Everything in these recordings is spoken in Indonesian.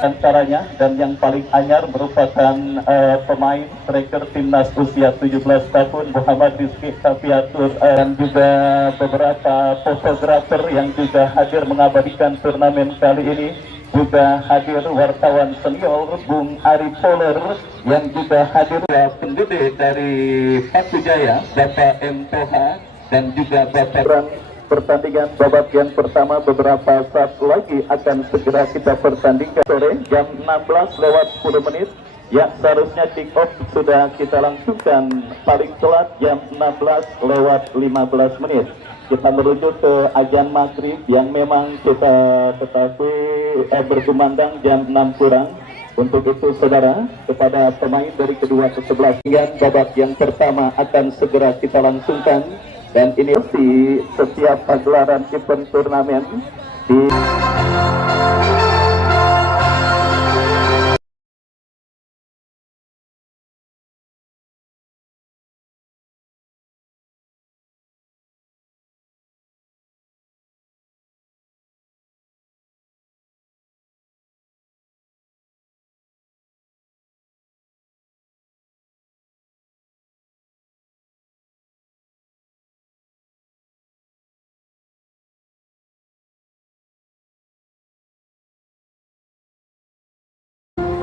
antaranya, dan yang paling anyar merupakan pemain striker timnas usia 17 tahun Muhammad Rizky Kafiatur, dan juga beberapa fotografer yang juga hadir mengabadikan turnamen kali ini. Juga hadir wartawan senior Bung Ari Poler, yang juga hadir penggede dari Paku Jaya Bapak M. Toha, dan juga Bapak. Pertandingan babak yang pertama beberapa saat lagi akan segera kita pertandingkan sore jam 16:10. Ya, seharusnya kick off sudah kita langsungkan paling telat jam 16:15. Kita merujuk ke azan maghrib yang memang kita ketahui berkumandang jam 6 kurang. Untuk itu saudara, kepada pemain dari kedua kesebelasan, babak yang pertama akan segera kita langsungkan. Dan ini setiap pagelaran event turnamen di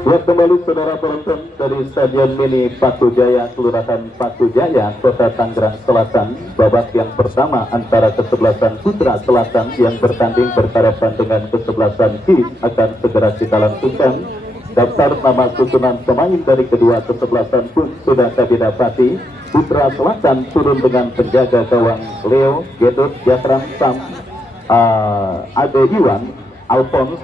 ya, kembali saudara penonton dari Stadion Mini Paku Jaya, Kelurahan Paku Jaya, Kota Tangerang Selatan. Babak yang pertama antara kesebelasan Putra Selatan yang bertanding berhadapan dengan kesebelasan Kis akan segera kita langsungkan. Daftar nama susunan pemain dari kedua kesebelasan pun sudah kami dapati. Putra Selatan turun dengan penjaga gawang Leo, Gedut, Jatran, Sam, Ade Iwan, Alphonse,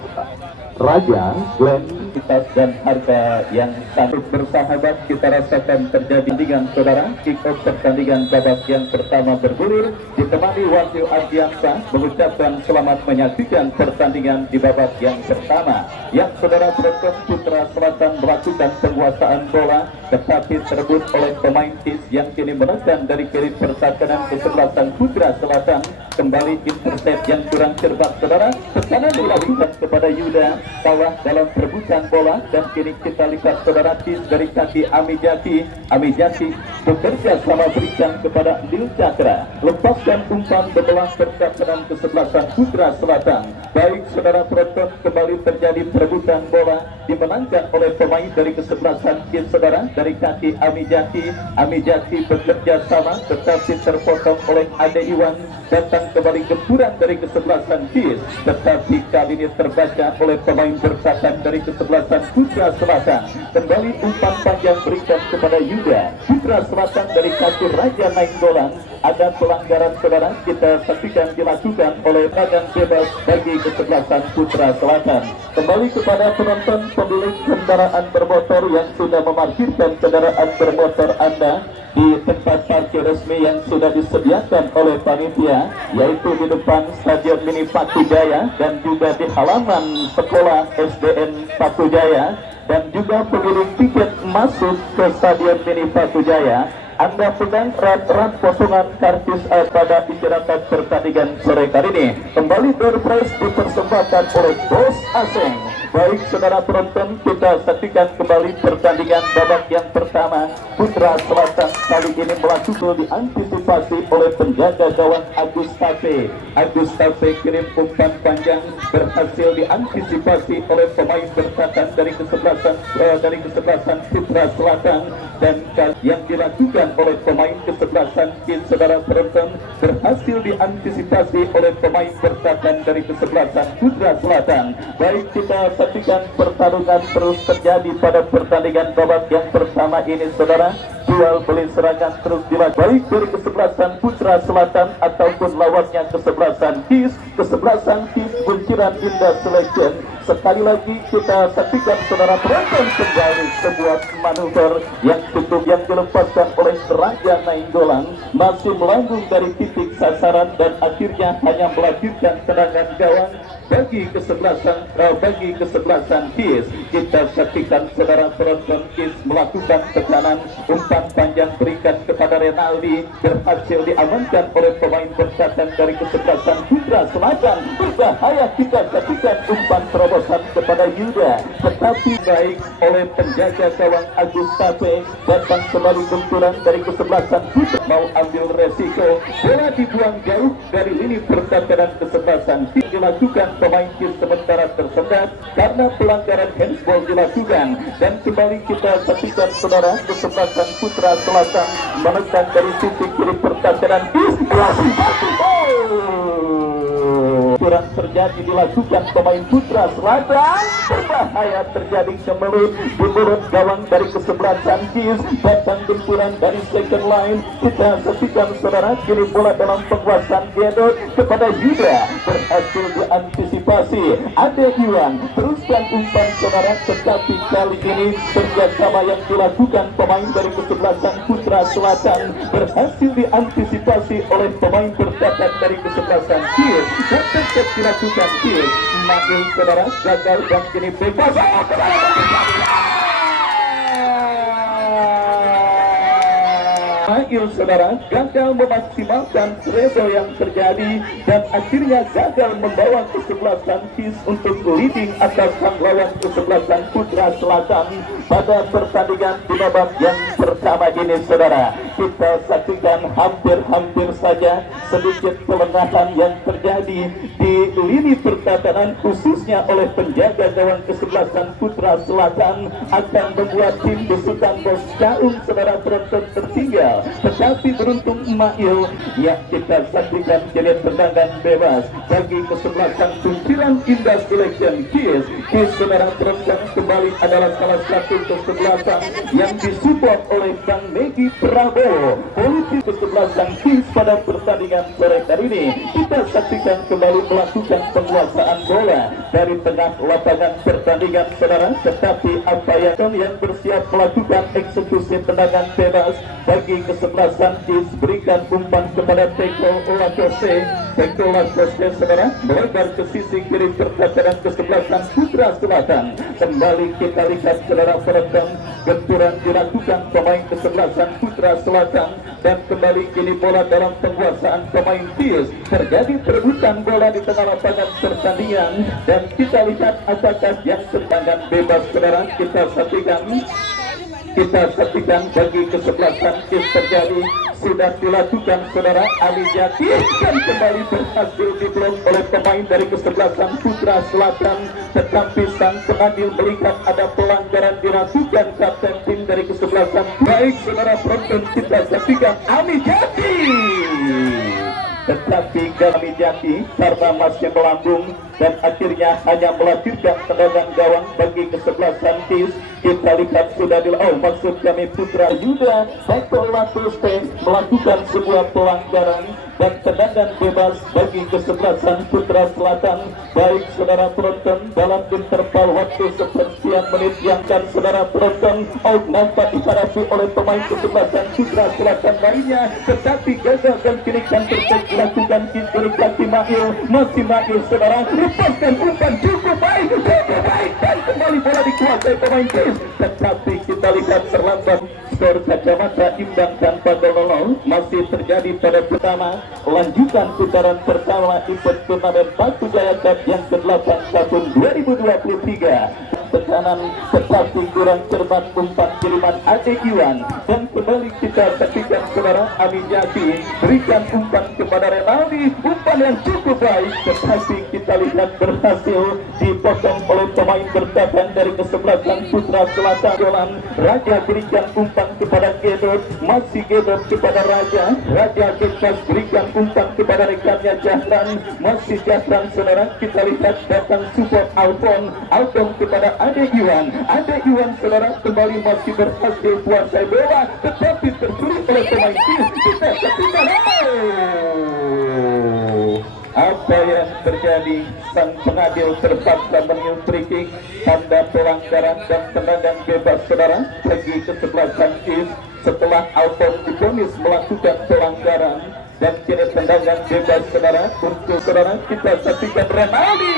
Raja, Glenn, kita dan harga yang sangat bersahabat kita rasakan terjadi dengan saudara. Kick off pertandingan babak yang pertama bergulir ditemani Wahyu Ardiansa mengucapkan selamat menyaksikan pertandingan di babak yang pertama. Yang saudara penonton, Putra Selatan melakukan penguasaan bola tetapi terebut oleh pemain Kis yang kini menekan dari kiri pertahanan kesebelasan Putra Selatan. Kembali intercept yang kurang cermat saudara, tekanan dilakukan kepada Yuda Tawah dalam perebutan bola, dan kini kita lihat saudara Kis dari kaki Amijati bekerja sama berikan kepada Lil Cakra, lepaskan umpan bebelah pertahanan kesebelasan Putra Selatan. Baik saudara penonton, kembali terjadi perebutan bola dimenangkan oleh pemain dari kesebelasan Kis saudara dari kaki Amijati bekerja sama tetapi terpotong oleh Ade Iwan. Datang kembali gempuran dari kesebelasan Kis, tetapi kali ini terbaca oleh pemain bertahan dari kesebelasan Putra Selatan. Kembali umpan panjang berikan kepada Yuda. Putra Selatan dari kaki Raja Nainggolan. Ada pelanggaran saudara, kita saksikan dilakukan oleh badan bebas bagi kesebelasan Putra Selatan. Kembali kepada penonton pemilik kendaraan bermotor yang sudah memarkirkan kendaraan bermotor Anda di tempat parkir resmi yang sudah disediakan oleh panitia, yaitu di depan Stadion Mini Paku Jaya dan juga di halaman sekolah SDN Paku Jaya, dan juga pemilik tiket masuk ke Stadion Mini Paku Jaya. Anda pegang erat-erat potongan kartis pada istirahat pertandingan sore kali ini. Kembali berpres dipersembahkan oleh Bos Aseng. Baik saudara penonton, kita saksikan kembali pertandingan babak yang pertama. Putra Selatan kali ini melakukan diantisipasi oleh penjaga gawang Agus Tape kirim umpan panjang, berhasil diantisipasi oleh pemain bertahan dari kesebelasan Putra Selatan, dan yang dilakukan oleh pemain kesebelasan Kis saudara penonton berhasil diantisipasi oleh pemain bertahan dari kesebelasan Putra Selatan. Baik, kita saksikan pertarungan terus terjadi pada pertandingan babak yang pertama ini saudara. Jual beli serangan terus dilakukan baik dari kesebelasan Putra Selatan ataupun lawannya kesebelasan Kis. Kesebelasan Kis Bunciran Indah Selection. Sekali lagi kita saksikan saudara penonton kembali sebuah manuver yang dilepaskan oleh Raja Nainggolan, masih melambung dari titik sasaran dan akhirnya hanya melahirkan serangan gawang bagi kesebelasan Kis. Kita saksikan saudara penonton Kis melakukan tekanan, umpan panjang berikan kepada Renaldi, berhasil diamankan oleh pemain bertahan dari kesebelasan Putra Selatan. Berbahaya, kita saksikan umpan terobos kosong kepada Yuda, tetapi baik oleh penjaga gawang Agus Tape. Datang kembali benturan dari kesebelasan Putra, mau ambil resiko, bola dibuang jauh dari lini pertahanan kesebelasan. Dilakukan pemain kiri sementara tersendat karena pelanggaran handball dilakukan, dan kembali kita saksikan saudara kesebelasan Putra Selatan menekan dari sisi kiri pertahanan. Kurang terjadi dilakukan pemain Putra Selatan, berbahaya terjadi kemelut di mulut gawang dari kesebelasan Kis. Datang benturan dari second line, kita saksikan saudara, kini bola dalam penguasaan Gedot kepada Yuda, berhasil diantisipasi. Ade Iwan teruskan umpan saudara, tetapi kali ini kerjasama yang dilakukan pemain dari kesebelasan Putra Selatan berhasil diantisipasi oleh pemain bertahan dari kesebelasan Kis. Tetap dilakukan Kis, Mail saudara gagal dan kini bebas. Mail saudara gagal memaksimalkan treble yang terjadi dan akhirnya gagal membawa kesebelasan Kis untuk leading atas sang lawan kesebelasan Putra Selatan pada pertandingan di babak yang pertama ini saudara. Kita saksikan hampir saja sedikit pelengahan yang terjadi di lini pertahanan khususnya oleh penjaga gawang kesebelasan Putra Selatan akan membuat tim besutan Bos Caung saudara penonton tertinggal. Tetapi beruntung Mail, ya kita saksikan jadi tendangan bebas bagi kesebelasan Kuntilan Indah Selection Kis. Kis saudara penonton kembali adalah salah satu kesebelasan yang disupport oleh Kang Megi Prabowo. Politik kesebelasan Kis pada pertandingan sore hari ini, kita saksikan kembali melakukan penguasaan bola dari tengah lapangan pertandingan saudara, tetapi apa yang bersiap melakukan eksekusi tendangan bebas bagi kesebelasan Kis, berikan umpan kepada Teko Lakose. Teko Lakose saudara melebar ke sisi kiri pertahanan kesebelasan Putra Selatan. Kembali kita lihat saudara penonton, benturan dilakukan pemain kesebelasan Putra Selatan dan kembali kini bola dalam penguasaan pemain Kis. Terjadi perebutan bola di tengah lapangan pertandingan dan kita lihat apakah yang tendangan bebas saudara. Kita saksikan bagi kesebelasan Kis terjadi, sudah dilakukan saudara Ali Jati dan kembali berhasil diblok oleh pemain dari kesebelasan Putra Selatan, tetapi sang pengadil melihat ada pelanggaran dilakukan kapten tim dari kesebelasan. Baik saudara penonton, kita saksikan Ali Jati, tetapi Ami Jati karena masih melambung dan akhirnya hanya melahirkan tendangan gawang bagi kesebelasan Kis. Kita lihat sudah maksud kami Putra Yuda Teko Lakose melakukan sebuah pelanggaran dan tendangan bebas bagi kesebelasan Putra Selatan. Baik saudara penonton, dalam interval waktu sepersekian menit yang kan saudara penonton nampak dihadapi oleh pemain kesebelasan Putra Selatan lainnya, tetapi gagal dan kini counter attack dilakukan dari kaki Mail. Masih Mail saudara, lepaskan umpan cukup baik dan kembali bola dikuasai pemain Kis, tetapi kita lihat terlambat. Skor kacamata imbang tanpa gol. Masih terjadi pada pertama lanjutan putaran pertama event turnamen Batu Jaya Cup yang ke-8 tahun 2023. Tekanan tetapi kurang cermat umpan kiriman Ade Iwan, dan kembali kita saksikan saudara Ami Jati berikan umpan kepada Renaldi, umpan yang cukup baik, tetapi kita lihat berhasil dipotong oleh pemain bertahan dari kesebelasan Putra Selatan. Raja berikan umpan kepada Gedot, masih Gedot kepada Raja bebas berikan umpan kepada rekannya Jahran, masih Jahran saudara. Kita lihat datang support Alton kepada Ade Iwan saudara kembali masih berhasil kuasai bola, tetapi tersulit oleh pemain Kis. Kita saksikan apa yang terjadi. Sang pengadil terpaksa mengambil free kick, tanda pelanggaran dan tendangan bebas saudara bagi kesebelasan Kis setelah Alton divonis melakukan pelanggaran dan kini tendangan bebas saudara untuk saudara. Kita saksikan Renaldi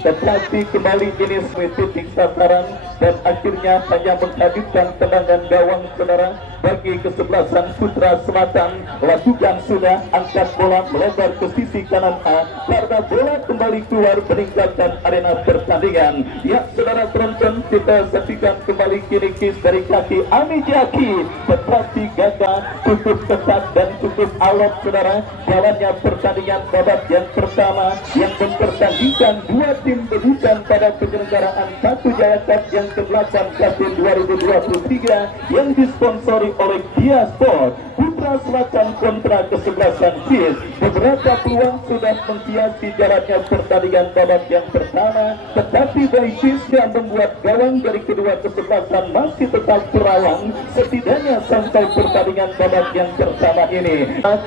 tetapi kembali ini titik sasaran dan akhirnya hanya menghadirkan tendangan gawang saudara bagi kesebelasan Putra Selatan. Lakukan sudah angkat bola melebar ke sisi kanan A karena bola kembali keluar meninggalkan arena pertandingan. Ya saudara penonton, kita saksikan kembali kini kiss dari kaki Ami Jaki, tetapi gagal cukup ketat dan cukup alot saudara. Jalannya pertandingan babak yang pertama yang mempertandingkan dua tim debutan pada penyelenggaraan Patu Jaya Cup yang ke-8 tahun 2023 yang disponsori oleh Dia Sport. Putra Selatan kontra kesebelasan KIS. Beberapa peluang sudah menghiasi jalannya pertandingan babak yang pertama, tetapi dari KIS yang membuat gawang dari kedua kesebelasan masih tetap terawang setidaknya sampai pertandingan babak yang pertama ini.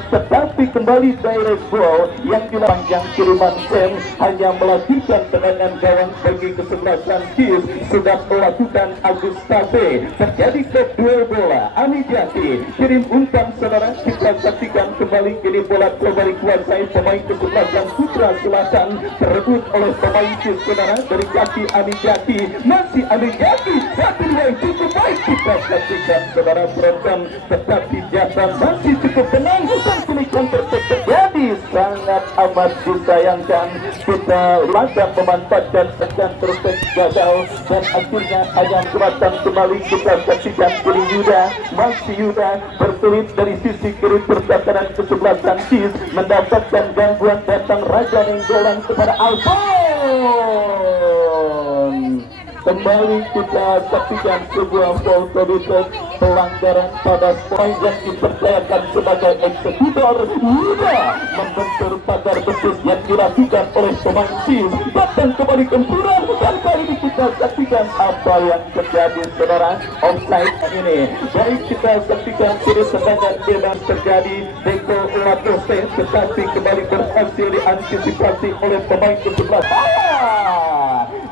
Tetapi kembali direct ball yang panjang kiriman Sam hanya melakukan tendangan gawang bagi kesebelasan KIS. Sudah melakukan Agus Tabe, terjadi duel bola. Ami Jaki kirim umpan saudara, kita saksikan kembali kini bola kembali kuasai pemain kesebelasan Putra Selatan, terebut oleh pemain KIS saudara dari kaki Ami Jaki. Masih Ami Jaki, satu dua cukup baik kita saksikan saudara penonton, tetapi jasa masih cukup tenang. Bukan kini counter terjadi, sangat amat disayangkan. Kita langsung memanfaatkan sekian terus gagal dan akhirnya hanya Selatan kembali. Kita saksikan kiri Yuda, masih Yuda berkelit dari sisi kiri pertahanan kesebelasan KIS, mendapatkan gangguan datang Raja Nenggolan kepada Alfon. Kembali kita saksikan sebuah foul producer pelanggaran pada poin yang dipercayakan sebagai eksekutor. Yuda membentur pagar betis yang dilakukan oleh pemain KIS. Datang kembali gempuran dan kali ini kita saksikan apa yang terjadi saudara. Offside ini baik kita saksikan kiri tendangan bebas terjadi Deko Latose, tetapi kembali berhasil diantisipasi oleh pemain kesebelasan.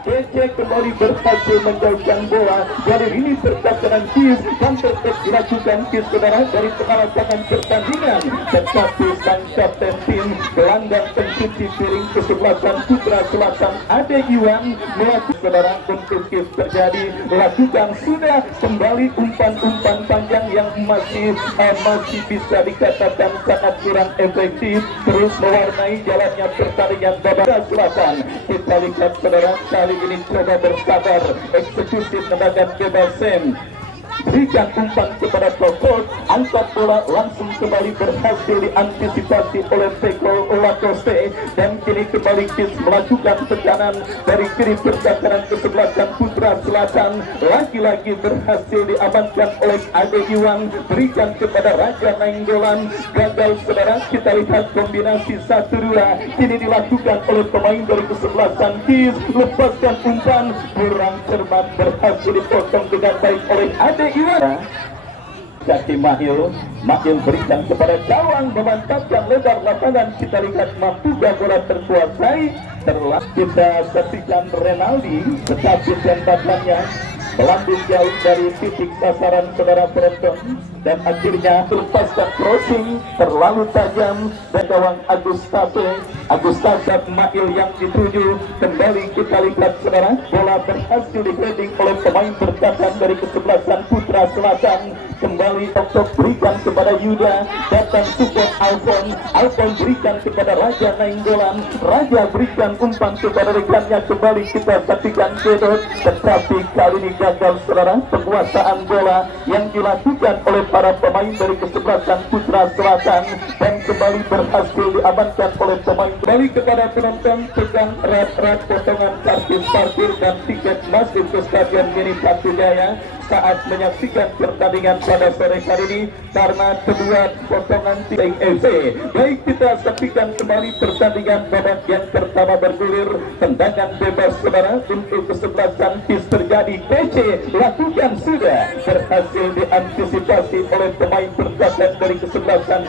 DC kembali berhasil menjauhkan bola dari ini pertahanan KIS dan tetap dilakukan KIS saudara dari pengarah tangan pertandingan, tetapi sang kapten tim gelandang pencuci piring kesebelasan Putra Selatan Ade Iwan melakukan saudara untuk KIS terjadi. Lakukan sudah kembali umpan-umpan panjang yang masih bisa dikatakan sangat kurang efektif, terus mewarnai jalannya pertandingan babak Selatan. Kita lihat saudara, kali ini coba bersabar, eksekusi tendangan bebas Sam, berikan umpan kepada Kokot, angkat bola langsung kembali berhasil diantisipasi oleh Teko Latose dan kini kembali KIS melakukan tekanan dari kiri pertahanan kesebelasan Putra Selatan, lagi-lagi berhasil diamankan oleh Ade Iwan, berikan kepada Raja Nainggolan, gagal saudara. Kita lihat kombinasi 1-2 kini dilakukan oleh pemain dari kesebelasan KIS, lepaskan umpan kurang cermat, berhasil dipotong dengan baik oleh Ade Iwan. Kaki Mahil berikan kepada gawang, memantapkan lebar lapangan. Kita lihat mampukah bola terkuasai. Kita saksikan Renaldi, tetapi tembakannya melambung jauh dari titik sasaran saudara penonton dan akhirnya melepaskan crossing terlalu tajam dan gawang Agus Tabe Mail yang dituju. Kembali kita lihat saudara, bola berhasil di-heading oleh pemain pertahanan dari kesebelasan Putra Selatan. Kembali Oktok berikan kepada Yuda, datang support Alfon berikan kepada Raja Nainggolan, Raja berikan umpan kepada rekannya. Kembali kita saksikan Kedot, tetapi kali ini gagal saudara penguasaan bola yang dilakukan oleh para pemain dari kesebelasan Putra Selatan dan kembali berhasil diamankan oleh pemain. Kembali kepada penonton, pegang erat-erat potongan kartis parkir dan tiket masuk ke Stadion Mini Patu Jaya saat menyaksikan pertandingan pada sore hari ini karena kedua potongan tiket FC. Baik, kita saksikan kembali pertandingan babak yang pertama bergulir. Tendangan bebas saudara untuk kesebelasan KIS terjadi. PC lakukan sudah, berhasil diantisipasi oleh pemain pertahanan dari kesebelasan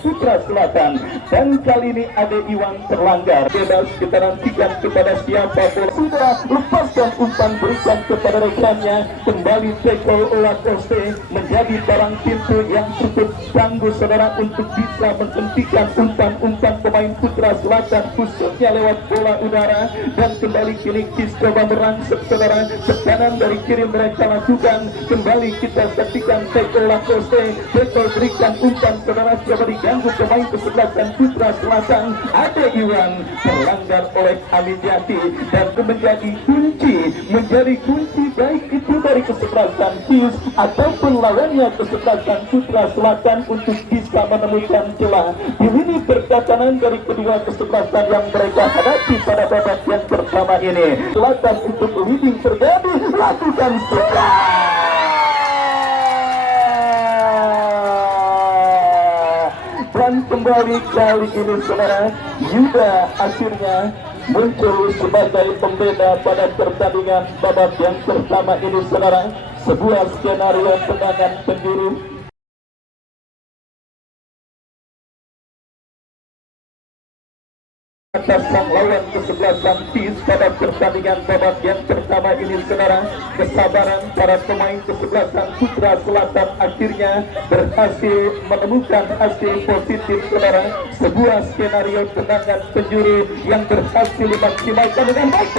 Putra Selatan dan kali ini Ade Iwan terlanggar. Bebas kita nantikan kepada siapa bola. Sudah lepaskan umpan, berikan kepada rekannya. kembali Teko Lakoste menjadi barang pintu yang cukup tangguh saudara untuk bisa menghentikan umpan-umpan pemain Putra Selatan khususnya lewat bola udara. Dan kembali kini Kis coba merangsek saudara, tekanan dari kiri mereka lakukan. Kembali kita saksikan Teko Lakoste, Teko berikan umpan saudara, coba diganggu pemain kesebelasan Putra Selatan. Ade Iwan terlanggar oleh Amin Yati dan menjadi kunci baik itu dari kesebelasan Kis ataupun lawannya kesebelasan Putra Selatan untuk bisa menemukan celah. Di lini pertahanan dari kedua kesebelasan yang mereka hadapi pada babak yang pertama ini. Selatan untuk leading terjadi, lakukan sudah. Dan kembali kali ini saudara, Yuda akhirnya muncul sebagai pembeda pada pertandingan babak yang pertama ini saudara. Sebuah skenario tendangan penjuru atas sang lawan kesebelasan Kis pada pertandingan babak yang pertama ini saudara. Kesabaran para pemain kesebelasan Putra Selatan akhirnya berhasil menemukan hasil positif saudara. Sebuah skenario tendangan penjuru yang berhasil dimaksimalkan dengan baik.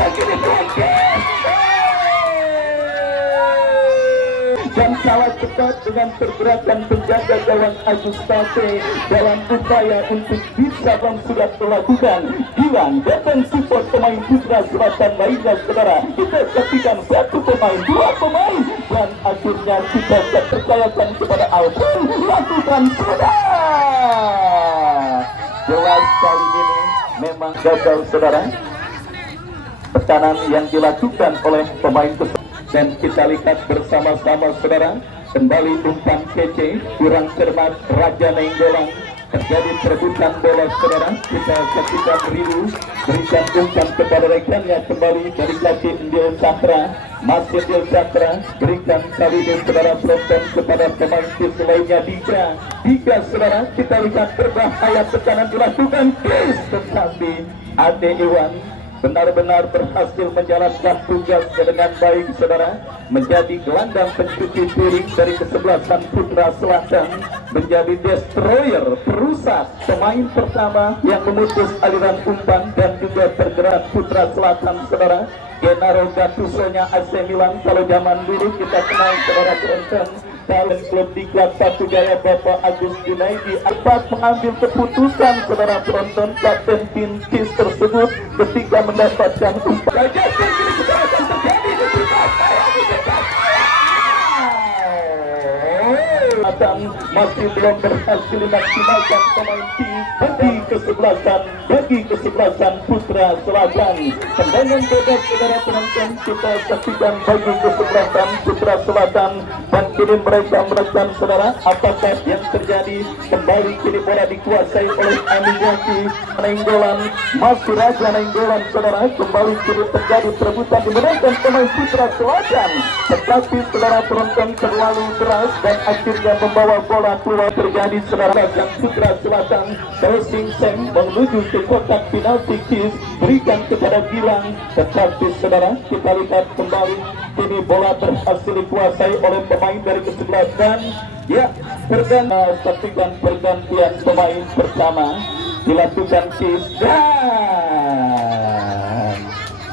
Dan salah cepat dengan pergerakan penjaga gawang Agus Tate dalam upaya untuk bisa sudah melakukan hilang datang support pemain Putra Selatan lainnya saudara. Kita saksikan satu pemain, dua pemain, dan akhirnya kita percayakan kepada Alvin, lakukan sudah. Jelas kali ini memang gagal saudara tekanan yang dilakukan oleh pemain tersebut. Dan kita lihat bersama-sama saudara, kembali umpan kece kurang cermat Raja Nainggolan, terjadi perebutan bola saudara. Kita saksikan Ridu berikan umpan kepada rekannya kembali dari kaki Indil Chandra. Masih Indil Chandra berikan kali ini saudara Proton kepada pemain Kis lainnya Diga saudara. Kita lihat berbahaya tekanan dilakukan Kis, tetapi Ade Iwan benar-benar berhasil menjalankan tugasnya dengan baik saudara, menjadi gelandang pencuci piring dari kesebelasan Putra Selatan, menjadi destroyer, perusak pemain pertama yang memutus aliran umpan dan juga tergerak Putra Selatan saudara. Gennaro Gattusonya AC Milan kalau zaman dulu kita kenal saudara penonton. Talent klub di Klub Patu Jaya Bapak Agus Junaidi dapat mengambil keputusan saudara penonton kapten tim Kis tersebut ketika mendapatkan umpan. Masih belum berhasil dimaksimalkan pemain Kis bagi kesebelasan Putra Selatan. Tendangan bebas saudara penonton kita saksikan bagi kesebelasan Putra Selatan, dan kini mereka menekan saudara. Apakah yang terjadi? Kembali kini bola dikuasai oleh Amin Yati. Nainggolan masih Raja Nainggolan saudara. Kembali kini terjadi perebutan dimenangkan pemain Putra Selatan, tetapi saudara penonton terlalu keras dan akhirnya membawa bola keluar. Terjadi saudara dan Putra Selatan crossing Sam menuju ke kotak penalti Kis, berikan kepada Gilang, tetapi saudara kita lihat kembali kini bola berhasil dikuasai oleh pemain dari kesebelasan. Ya, saksikan pergantian pemain pertama dilakukan Kis, dan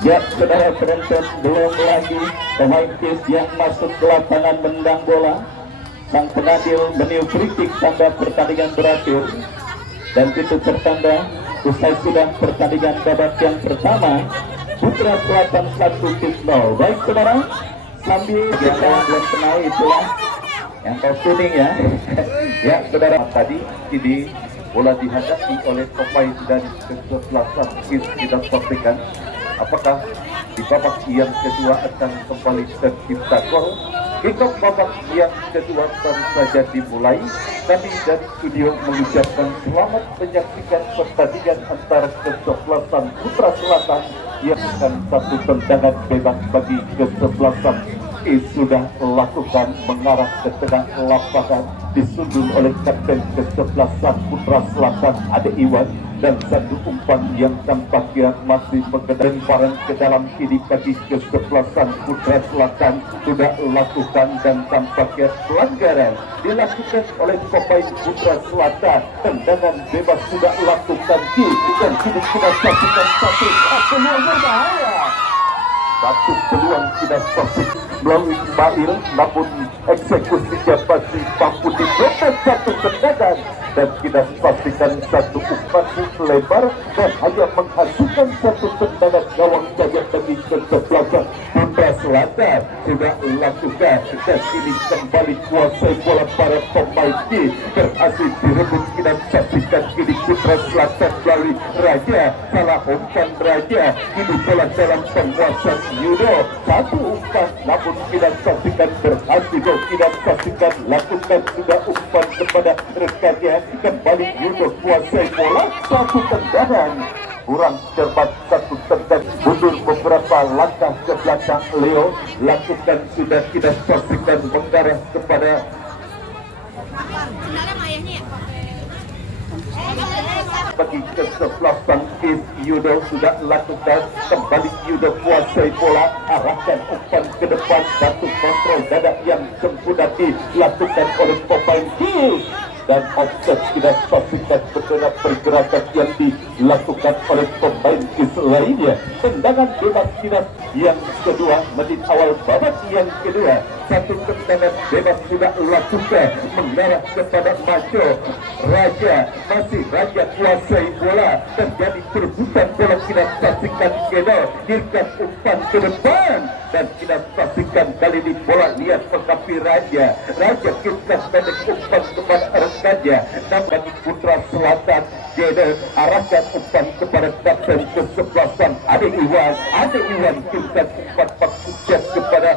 ya saudara penonton, belum lagi pemain Kis yang masuk ke lapangan menendang bola. Sang pengadil meniup kritik tanda pertandingan berakhir, dan itu pertanda usai sudah pertandingan babak yang pertama. Putra Selatan 1-0. Baik saudara, sambil kita belum kenal itulah yang kau kuning ya. Ya saudara, tadi ini bola dihadapi oleh pemain dari kesebelasan Kis. Kita pastikan apakah di babak yang kedua akan kembali tercipta gol. Kick-off babak yang kedua baru saja dimulai. Kami dari studio mengucapkan selamat menyaksikan pertandingan antara kesebelasan Putra Selatan yang akan satu tendangan bebas bagi kesebelasan Is sudah lakukan mengarah ke tengah lapangan, disundul oleh kapten kesebelasan Putra Selatan Ade Iwan, dan satu umpan yang tampaknya masih lemparan ke dalam kiri bagi kesebelasan Putra Selatan sudah lakukan, dan tampaknya pelanggaran dilakukan oleh pemain Putra Selatan. Tendangan bebas sudah lakukan dan kini sudah saksikan satu peluang berbahaya. Satu peluang tidak pasti melalui Bail, namun eksekusinya masih mampu diproses satu tendangan, dan tidak pastikan satu umpan lebar dan hanya menghasilkan satu tendangan gawang saja bagi kesebelasan Putra Selatan. Sudah lakukan dan ini kembali kuasai bola para pemain berhasil direbut dan saksikan kini Putra Selatan melalui Raja, salah umpan Raja, kini bola dalam penguasaan Yudo, satu umpan namun tidak saksikan berhasil, tidak saksikan lakukan sudah umpan kepada rekannya, kembali Yudo kuasai bola, satu tendangan kurang cermat, satu tendangan mundur beberapa langkah ke belakang. Leo lakukan sudah tidak saksikan mengarah kepada bagi kesebelasan Is. Yudo sudah lakukan kembali, Yudo kuasai bola, arahkan umpan ke depan, satu kontrol dada yang sempurna dilakukan oleh pemain Is, dan offset tidak pastikan beberapa pergerakan yang dilakukan oleh pemain Is lainnya. Tendangan bebas tidak yang kedua, menit awal babak yang kedua, satu tendangan bebas sudah lakukan mengarah kepada Maco. Raja, masih Raja kuasai bola, terjadi perebutan bola, tidak saksikan Kedo, hirkan umpan ke depan dan tidak saksikan kali ini bola, lihat pengapi Raja. Raja kisah pendek umpan kepada rekannya, dan bagi Putra Selatan Kedo arahkan umpan kepada kapten kesebelasan Ade Iwan. Ade Iwan kisah umpan sukses kepada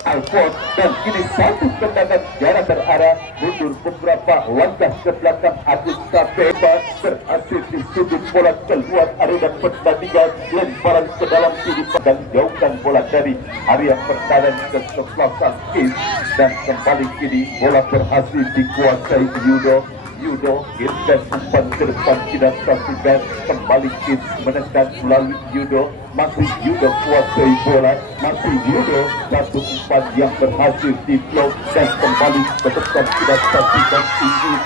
Alfons, dan kini satu tendangan jarak berarah mundur beberapa langkah ke belakang. Agus Sapeba berhasil di sudut bola keluar arena pertandingan, lemparan ke dalam kiri dan jauhkan bola dari area pertahanan kesebelasan Is, dan kembali kini bola berhasil dikuasai Yudo. Yudo hirkan umpan ke depan, tidak saksikan kembali Is menekan melalui Yudo, masih Yudo kuasai bola, masih Yudo, satu umpan yang berhasil di-block dan kembali ke depan, tidak saksikan unggul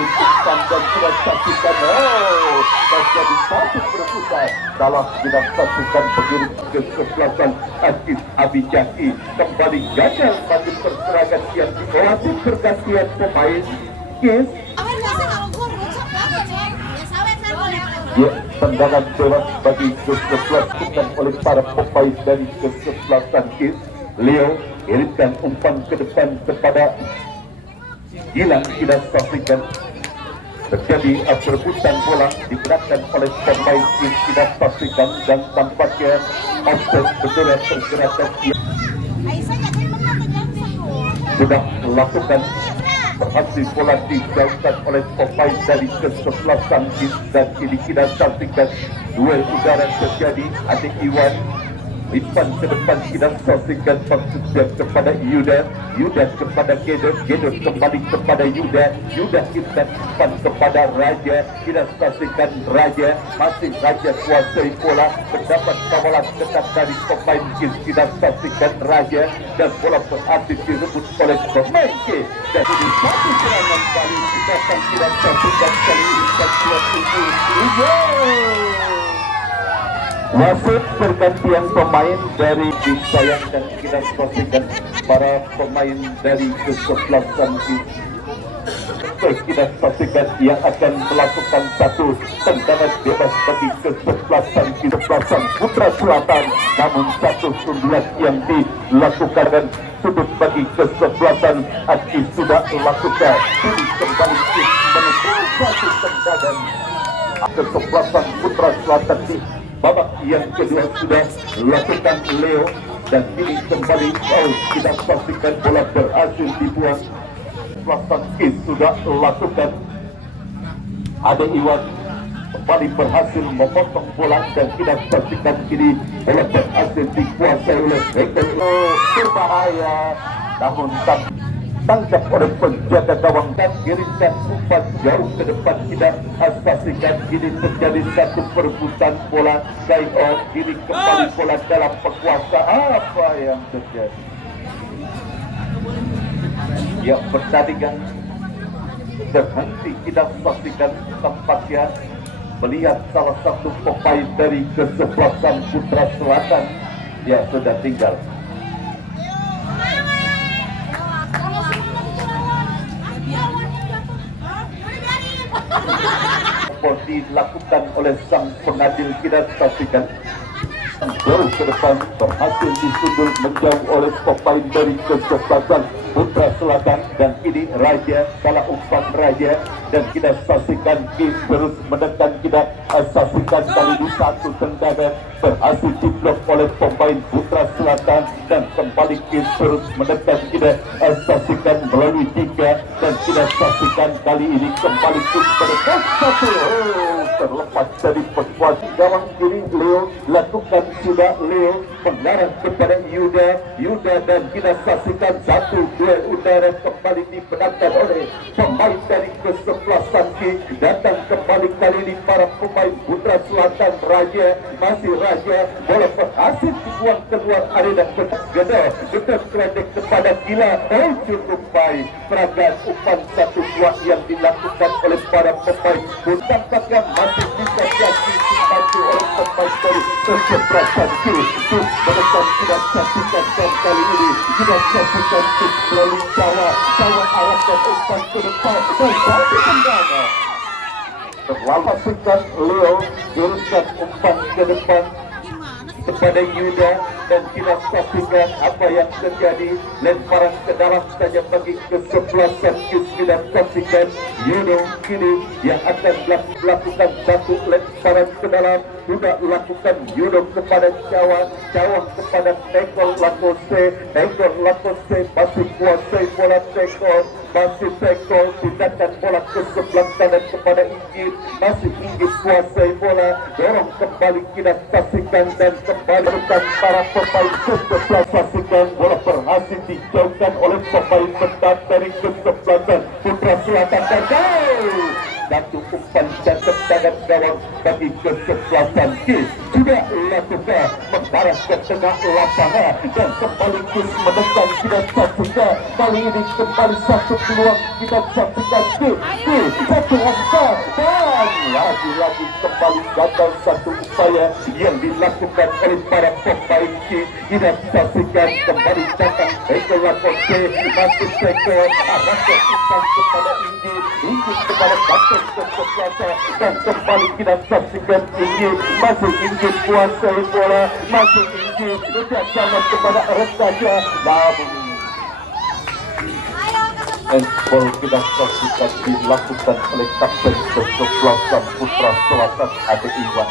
umpan dan tidak saksikan terjadi satu perebutan dalam, tidak saksikan pengirim kesebelasan Aziz Abijaki, kembali gagal bagi perserangan yang dilatih pergantian pemain Is. Ya, tendangan bebas bagi kesebelasan oleh para pemain dari kesebelasan Is. Leo irimkan umpan ke depan kepada Gilang, tidak saksikan terjadi perebutan bola digerakkan oleh pemain Is, tidak pastikan, dan tampaknya offset betul pergerakan sudah lakukan, berhasil bola dijauhkan oleh pemain dari kesebelasan Is, dan kini kita saksikan duel udara terjadi. Ade Iwan umpan ke depan, tidak saksikan maksudnya kepada Yuda, Yuda kepada Gedot, Gedot kembali kepada Yuda, Yuda kita umpan kepada Raja, tidak saksikan Raja, masih Raja kuasai bola, mendapat kawalan ketat dari pemain Is, tidak saksikan Raja, dan bola berhasil direbut oleh pemain K, dan ini satu serangan kali kita akan tidak saksikan kali ini wasit pergantian pemain dari disayangkan, kita saksikan para pemain dari kesebelasan kita saksikan yang akan melakukan satu tendangan bebas bagi kesebelasan Putra Selatan, namun satu sundulan yang dilakukan dan sudut bagi kesebelasan Adi sudah lakukan, ini kembali menekan satu tendangan kesebelasan Putra Selatan di babak yang kedua sudah lakukan Leo, dan ini kembali tidak pastikan bola berhasil dibuang. Selatan Is sudah lakukan Ade Iwan kembali berhasil memotong bola dan kita saksikan kini bola berhasil dikuasai oleh Eko berbahaya, namun tangkap oleh penjaga gawang dan kirimkan umpan jauh ke depan. Kita saksikan kini terjadi satu perebutan bola. Kini kembali bola dalam penguasa. Apa yang terjadi? Ya, pertandingan berhenti. Kita saksikan tempatnya melihat salah satu pemain dari kesebelasan Putra Selatan ya sudah tinggal. Dilakukan oleh sang pengadil. Kita saksikan jauh ke depan berhasil disundul menjauh oleh pemain dari kesebelasan Putra Selatan, dan ini Raja kalah umpan Raja, dan kita saksikan terus menekan. Kita saksikan kali ini satu tendangan berhasil diblok oleh pemain Putra Selatan, dan kembali terus menekan. Kita saksikan melalui 3, dan kita saksikan kali ini kembali menekan 1. Terlepas dari perkuasa gawang kiri Leo lakukan sudah. Leo mengarah kepada Yuda dan kita saksikan 1-2 udara kembali dimenangkan oleh pemain dari kesebelasan K. Datang kembali kali ini para pemain Putra Selatan. Raja masih Raja, bola berhasil dibuang keluar arena. Dekat kredit kepada Gila. Cukup baik peragaan umpan 1-2 yang dilakukan oleh para pemain. Tampaknya masih bisa jadi dibantu oleh pemain dari kesebelasan K. Menekan kita saksikan, dan kali ini kita saksikan melalui Jawa arahkan umpan ke depan dan satu tendangan. Terlalu saksikan Leo kirimkan umpan ke depan kepada Yuda, dan kita saksikan apa yang terjadi. Lemparan ke dalam saja bagi kesebelasan. Kita saksikan Yuda kini yang akan melakukan satu lemparan ke dalam. Sudah lakukan Yuda kepada Jawa kepada Tekol Lakose masih kuasai bola. Tekol tindakan bola ke sebelah kanan kepada Inggit, masih Inggit kuasai bola, dorong kembali. Kita saksikan dan kembali para pemain kesebelasan. Saksikan bola berhasil dijauhkan oleh pemain bentar dari kesebelasan Putra Selatan, dan satu umpan dan tendangan gawang bagi kesebelasan K. Sudah lakukan mengarah ke tengah lapangan dan kembali menekan. Kita saksikan kali ini kembali satu peluang. Kita saksikan satu umpan, dan lagi-lagi kembali gagal satu upaya yang dilakukan oleh para pemain K. Kita saksikan kembali datang Eko Lakose, masih Eko arahkan umpan kepada Inggit kepada Batok kesebelasan, dan kembali kita saksikan masih Inggit kuasai bola, masih Inggit tidak jangan kepada Raja, namun handball kita saksikan dilakukan oleh kapten kesebelasan Putra Selatan Ade Iwan.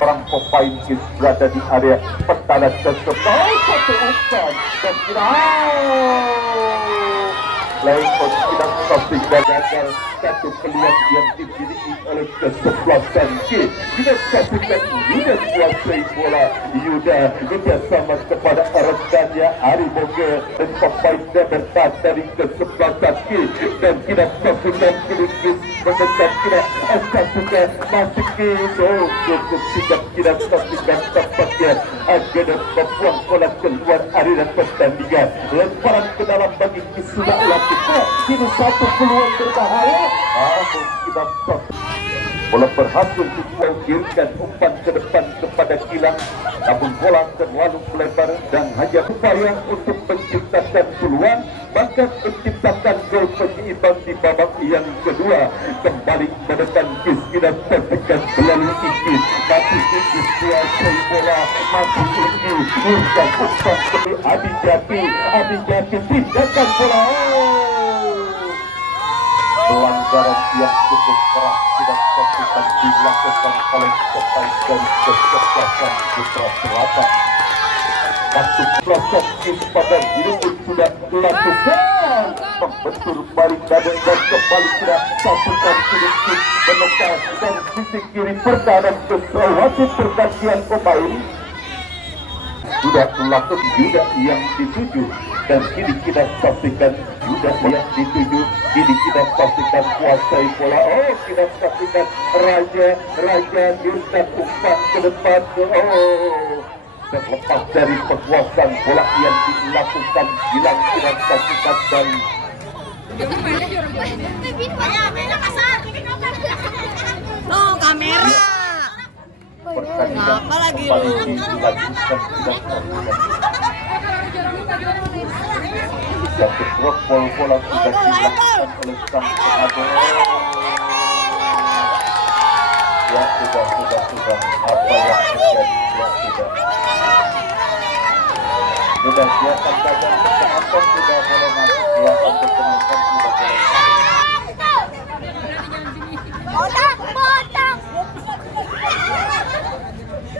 Perang pemain berada di area pertahanan kesebelasan. Satu umpan dan kita Leikon tidak saksikan gagal satu peluang yang dimiliki oleh kesebelasan K. Kita saksikan Yuda kuasai bola. Yuda bersama kepada rekannya Ari Boge dan pemain bertahan dari kesebelasan K, dan kita saksikan sedikit menekan. Kita saksikan masih cukup sigap. Kita saksikan tampaknya agak membuang bola keluar arena pertandingan. Lemparan ke dalam bagi Kisuna Ulang. Ini satu peluang berbahaya. Kita stop. Bola berhasil dikirimkan umpan ke depan kepada Gilang, namun bola terlalu melebar dan hanya upaya untuk menciptakan peluang, bahkan menciptakan gol penyeimbang di babak yang kedua. Kembali menekan Kis. Kita saksikan melalui Inggit, masih Inggit kuasai bola, masih Inggit umpan ke Adi Jati tindakan bola. Pelanggaran yang cukup keras tidak saksikan dilakukan oleh pemain dari kesebelasan Putra Selatan. masuk pelosok pada diribut sudah dilakukan membentur balik badan dan kembali sudah satukan sedikit menekan dari sisi kiri pertahanan wasit pergantian pemain sudah melakukan juga yang dituju dan kini kita saksikan juga yang dituju kini kita saksikan kuasai bola. Oh, kita saksikan Raja Dirta umpan ke depan. Oh, terlepas dari penguasaan bola yang dilakukan hilang kita saksikan dan no kamera. Ngapa lagi lu? Satu drop bola sudah dilakukan oleh sang pengadu. Ya sudah apa yang terjadi sudah biarkan saja penonton sudah boleh masuk biarkan penonton sudah boleh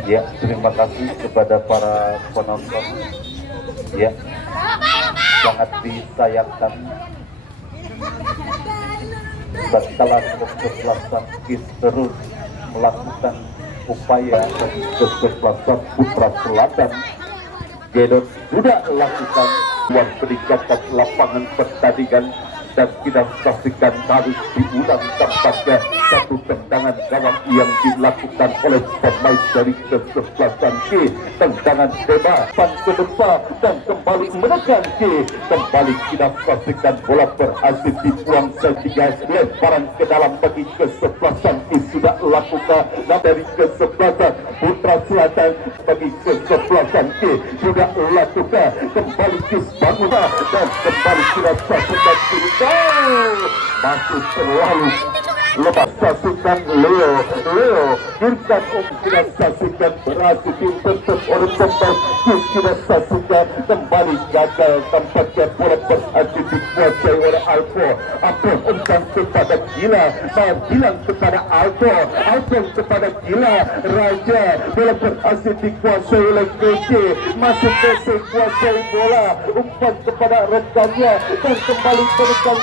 ya. Terima kasih kepada para penonton ya, sangat disayangkan setelah kesebelasan terus melakukan upaya dan kesebelasan Putra Selatan Gedot sudah lakukan peningkatan lapangan pertandingan dan kita saksikan harus diulang tampaknya satu tendangan gawang yang dilakukan oleh pemain dari kesebelasan K, tendangan bebas ke depan dan kembali menekan K, kembali kita saksikan bola berhasil dibuang ketiga, lemparan ke dalam bagi kesebelasan K sudah lakukan dan dari kesebelasan Putra Selatan bagi kesebelasan K sudah lakukan kembali Kisbangun dan kembali kita saksikan masih terlalu lepas saksikan Leo Irkan kita saksikan berhasil dibentuk oleh pemain kita saksikan kembali gagal tampaknya bola berhasil dikuasai oleh Alpo umpan kepada Gila bilang kepada Alpo kepada Gila Raja bola berhasil dikuasai oleh KC masih KC kuasai bola umpan kepada rekannya dan kembali menekan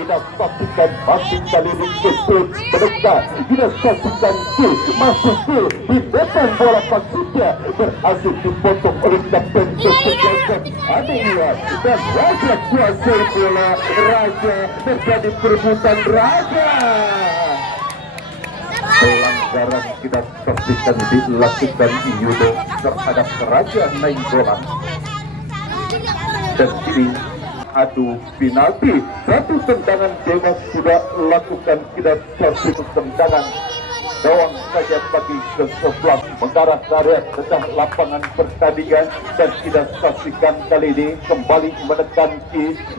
kita saksikan masih kali ini kesut mendekat kita saksikan masuk di depan bola pasutnya berhasil dipotong oleh kapten kesebelasan Adenia dan Raja kuasai bola Raja terjadi perebutan Raja. Pelanggaran kita saksikan dilakukan Yudo terhadap Raja Nainggolan dan kini adu penalti satu tendangan bebas sudah lakukan kita satu tendangan gawang saja bagi ke-11 mengarah ke area tengah lapangan pertandingan dan kita saksikan kali ini kembali menekan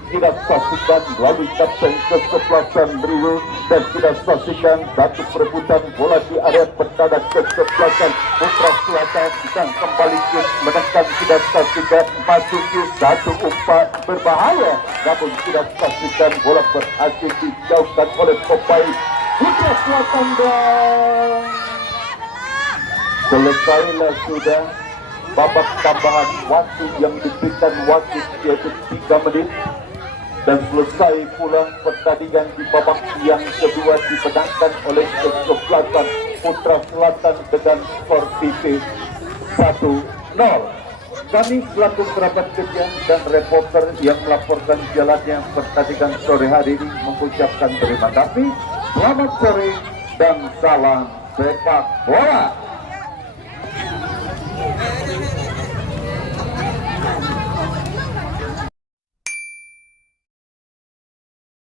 kita saksikan melalui kapten ke-11 Riwo dan kita saksikan satu perebutan bola di area pertahanan ke-11 Putra Selatan dan kembali menekan kita saksikan masuk satu umpan berbahaya namun kita saksikan bola berhasil dijauhkan oleh pemain Putra Selatan dan selesailah sudah babak tambahan waktu yang diberikan wasit yaitu 3 menit dan selesai pula pertandingan di babak yang kedua dimenangkan oleh kesebelasan Putra Selatan dengan skor TV 1-0. Kami selaku kerabat kerja dan reporter yang melaporkan jalannya pertandingan sore hari ini mengucapkan terima kasih. Selamat sore dan salam sepak bola.